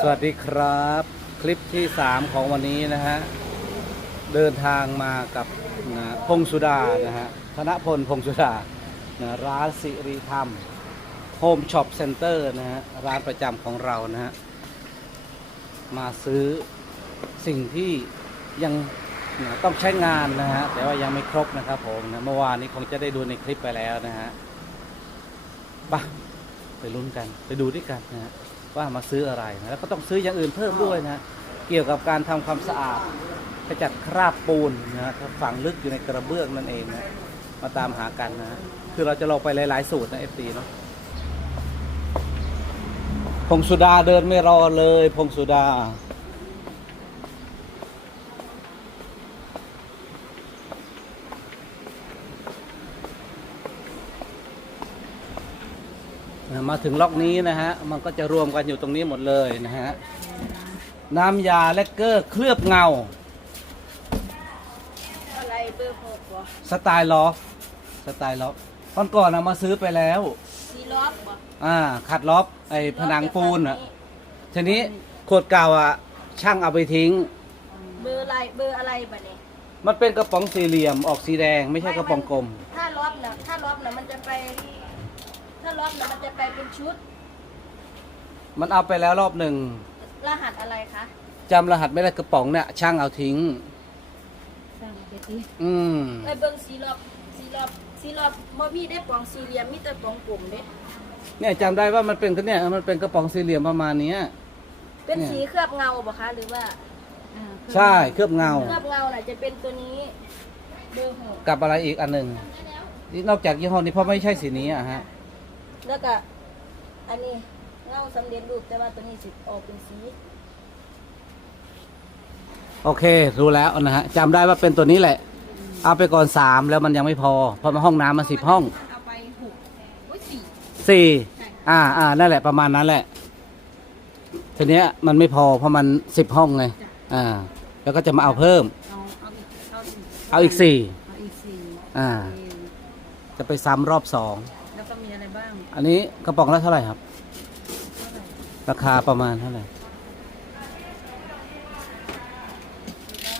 สวัสดีครับ คลิปที่ 3 ของวันนี้นะฮะ เดินทางมากับนะพงสุดานะฮะธนพลพงสุดานะร้านสิริธรรมโฮมช็อปเซ็นเตอร์นะฮะ ร้านประจำของเรานะฮะ มาซื้อสิ่งที่ยังนะต้องใช้งานนะฮะ แต่ว่ายังไม่ครบนะครับผมนะเมื่อวานนี้คงจะได้ดูในคลิปไปแล้วนะฮะไปะไปลุ้นกันไปดูด้วยกันนะฮะ ว่ามาซื้ออะไรนะแล้วก็ต้องซื้ออย่างอื่นเพิ่มด้วยนะเกี่ยวกับการทำความสะอาดขจัดคราบปูนนะฮะฝังลึกอยู่ในกระเบื้องนั่นเองนะมาตามหากันนะคือเราจะลองไปหลาย ๆ สูตรนะเอฟซีเนาะพงสุดาเดินไม่รอเลย พงสุดา มาถึงล็อกนี้นะฮะ มันก็จะรวมกันอยู่ตรงนี้หมดเลยนะฮะ น้ำยาและเกอร์เคลือบเงา อะไรเบอร์หกเหรอสไตล์ล็อกสไตล์ล็อกตอนก่อนเอามาซื้อไปแล้ว ซีล็อกเหรออ่า ขัดล็อกไอ้ผนังปูนอะ ทีนี้ขวดเก่าอะ ช่างเอาไปทิ้ง เบอร์อะไรเบอร์อะไรบะเนี่ยมันเป็นกระป๋องสี่เหลี่ยมออกสีแดง ไม่ใช่กระป๋องกลม ถ้าล็อกน่ะถ้าล็อกน่ะมันจะไป ถ้าล็อกน่ะมันจะไปเป็นชุด มันเอาไปแล้วรอบหนึ่งรหัสอะไรคะจำรหัสไม่ได้กระป๋องเนี่ยช่างเอาทิ้งสั่งไปทีอืม ไอ้เบิ้งซีล็อกซีล็อกซีล็อกบ่มีได้ปองสี่เหลี่ยมมีแต่ปองกลมเด้เนี่ยจำได้ว่ามันเป็นก็เนี่ยมันเป็นกระป๋องสี่เหลี่ยมประมาณเนี้ย เป็นเนี่ยสีเคลือบเงาบ่คะหรือว่าใช่เคลือบเงา เคลือบเงาน่ะจะเป็นตัวนี้เบอร์หกกับอะไรอีกอันหนึ่งนี่นอกจากยี่ห้อนี้เพราะไม่ใช่สีนี้อะฮะ แล้วก็อันนี้เงาสำเร็จรูปแต่ว่าตัวนี้สิออกเป็นสี โอเค รู้แล้วนะฮะจำได้ว่าเป็นตัวนี้แหละ เอาไปก่อนสามแล้วมันยังไม่พอ เพราะมันห้องน้ำมันสิบห้องเอาไปหกโอ้ยสี่สี่อ่าอ่านั่นแหละประมาณนั้นแหละทีเนี้ยมันไม่พอเพราะมันสิบห้องไงอ่า แล้วก็จะมาเอาเพิ่ม เอาเอาอีกเอาอีกเอาอีกสี่เอาอีกสี่อ่าเออจะไปซ้ำรอบสอง บ้างอันนี้กระป๋องละเท่าไหร่ครับ เท่าไหร่ราคาประมาณเท่าไหร่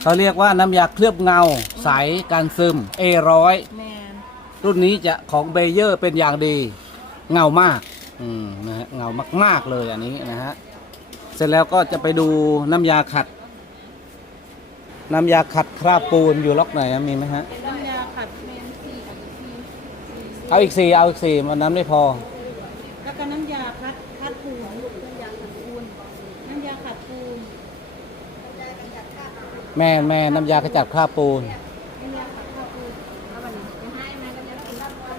เขาเรียกว่าน้ำยาเคลือบเงาใสการซึม A ร้อยแมนรุ่นนี้จะของเบเยอร์เป็นอย่างดี เงามากอืมนะฮะเงามากๆเลยอันนี้นะฮะเสร็จแล้วก็จะไปดูน้ำยาขัด น้ำยาขัดคราบปูนอยู่ล็อกไหนอะมีไหมฮะเป็นน้ำยาขัดเมนสี่กับสี่ เอาอีกสี่เอาอีกสี่มันน้ำไม่พอ แล้วก็น้ำยาคัดคัดปูนน้ำยาขัดปูนน้ำยาขัดปูนแม่แม่น้ำยาขจัดคราบปูน น้ำยาขัดข้าวปูนเอาแบบนี้ไปให้แม่ก็จะกินรับก่อน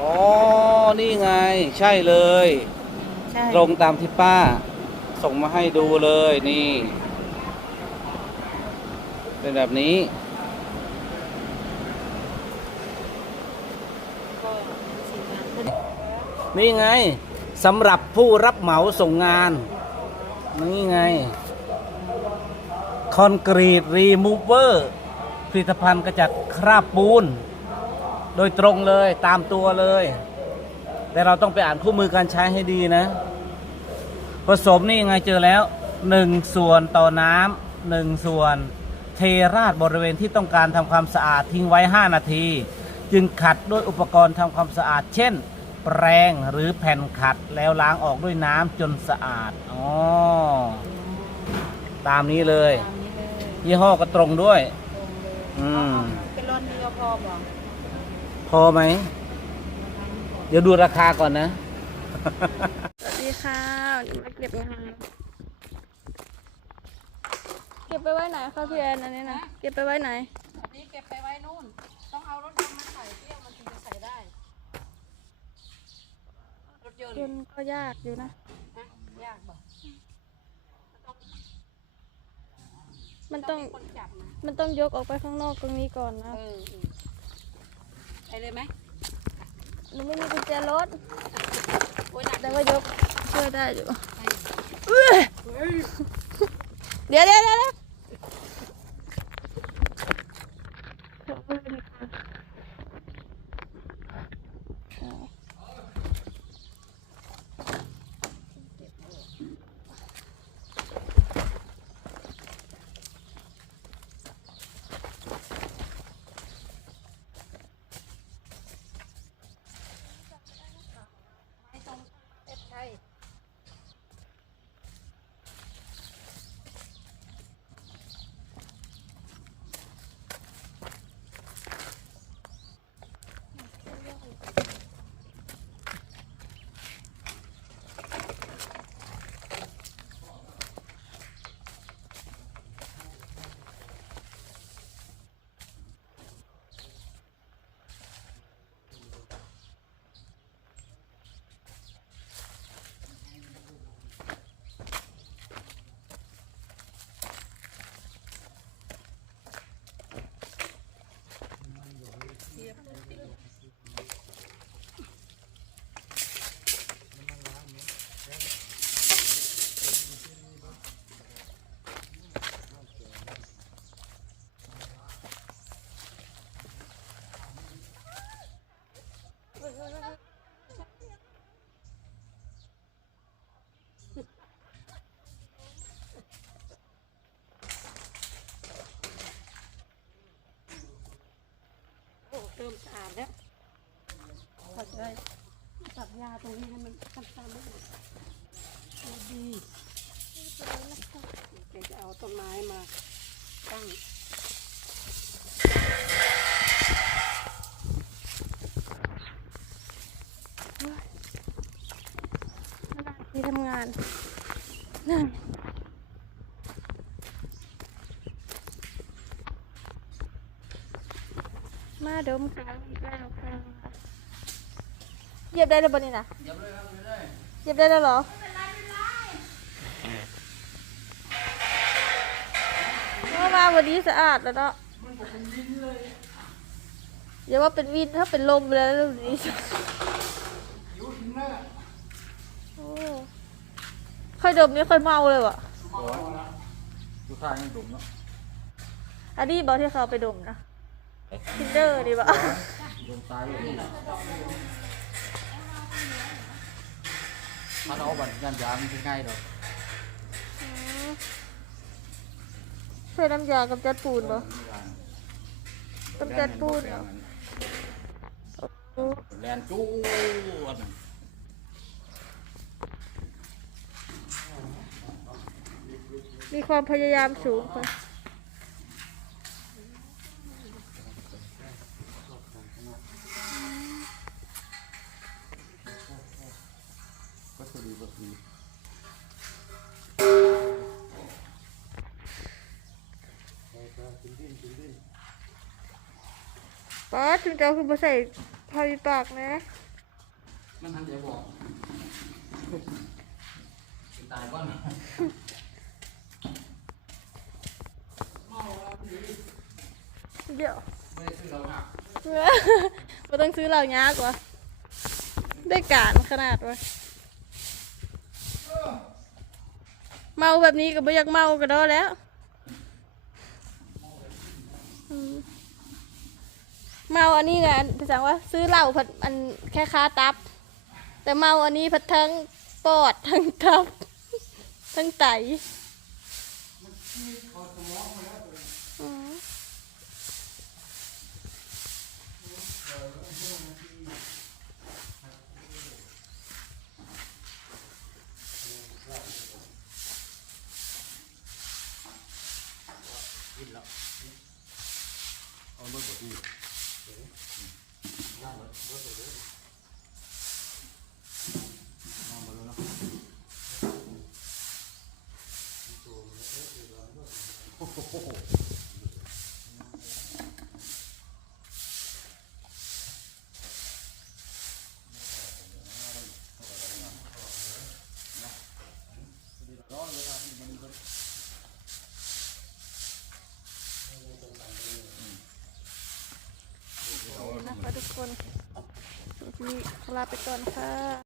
อ๋อ นี่ไง ใช่เลย ใช่ตรงตามที่ป้า ส่งมาให้ดูเลยนี่ เป็นแบบนี้นี่ไงสำหรับผู้รับเหมาส่งงาน นี่ไง คอนกรีตรีมูเวอร์ผลิตภัณฑ์กระจัดคราบปูน โดยตรงเลยตามตัวเลย แต่เราต้องไปอ่านคู่มือการใช้ให้ดีนะ ผสมนี่ยังไงเจอแล้ว 1 ส่วนต่อน้ำหนึ่งส่วน เทราดบริเวณที่ต้องการทำความสะอาดทิ้งไว้ 5 นาที จึงขัดด้วยอุปกรณ์ทำความสะอาด เช่น แปรงหรือแผ่นขัดแล้วล้างออกด้วยน้ำจนสะอาดอ๋อตามนี้เลย ตามนี้เลยยี่ห้อก็ตรงด้วย ตรงเลยอืมเป็นร้อนนี้ก็พอบอกพอไหม เดี๋ยวดูราคาก่อนนะสวัสดี ค่ะวันนี้มาเก็บงานเก็บไปไว้ไหนคะพี่แอนอันนี้นะเก็บไปไว้ไหนอันนี้เก็บไปไว้นู่น ต้องเอารถยนต์มาใส่เที่ยวมันถึงจะใส่ได้ รถยนต์ยนต์ก็ยากอยู่นะนะยากบอกมันต้องมีคนจับนะมันต้องยกออกไปข้างนอกตรงนี้ก่อนนะเออเออไปเลยไหมหนูไม่มีกุญแจรถโอ้ยหนักแต่ว่ายก ช่วยได้อยู่ไปเดี๋ยวเดี๋ยวเดี๋ยว ริ่มสะอาดแล้วเขาจะได้ตัดหญ้าตรงนี้ให้มันสั้นๆได้หมดดีเดี๋ยวจะเอาต้นไม้มาตั้งที่ทำงานนั่นมา ดมกันอีกแล้วค่ะเหยียบได้แล้วบนนี่นะเยี่ยมเลยครับเลยเหยียบได้แล้วเหรอว่ามาวันนี้สะอาดแล้วเนาะอย่าว่าเป็นวินถ้าเป็นลมไปแล้ววันนี้โอ้ค่อยดมนี่ค่อยเมาเลยว่ะดูท่ายังดุมเนาะอันนี้บอกที่เขาไปดมนะ ทินเดอร์ดีป่ะดมตายอยู่นี่ถ้าเอาบัตรยันยามันง่ายหรอกใช้น้ำยากำจัดปูนป่ะกำจัดปูนเหรอแลนจูดมีความพยายามสูงค่ะ ป้าถึงเจ้าคือบ่ใส่ผ้าปิดปากนะมันทันจะบอกตายก่อนเดี๋ยวไม่ได้ซื้อเราหักบ่ต้องซื้อเหล่ายากว่ะได้การขนาดวะเมาแบบนี้ก็บ่อยากเมาก็ได้แล้วอืม เมาอันนี้ไงภาษาว่าซื้อเหล้าผัดอันแค่ค้าตับ แต่เมาอันนี้ผัดทั้งปอดทั้งตับ ทั้งไตเอาเบอร์บทดี นะคะทุกคนนี่ ลาไปก่อนค่ะ